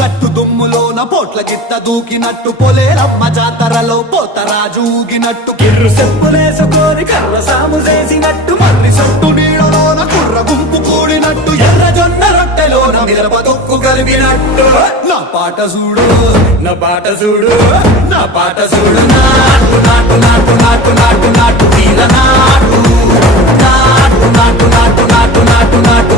గట్టు దుమ్ములోన పోట్ల గిత్త దూకినట్టు పొలేరమ్మ జాతరలో పోతరాజు ఊగినట్టు కిర్రు చెప్పులేసుకొని కర్ర సాము చేసినట్టు మర్రి సొట్టు నీడలోన కుర్ర గుంపు కూడినట్టు ఎర్ర జొన్న రొట్టెలోన మిరప దొక్కు కలిపినట్టు నా పాట చూడు నా పాట చూడు నా పాట చూడు నాటు నాటు నాటు నాటు నాటు నాటు వీర నాటు నాటు నాటు నాటు నాటు నాటు నాటు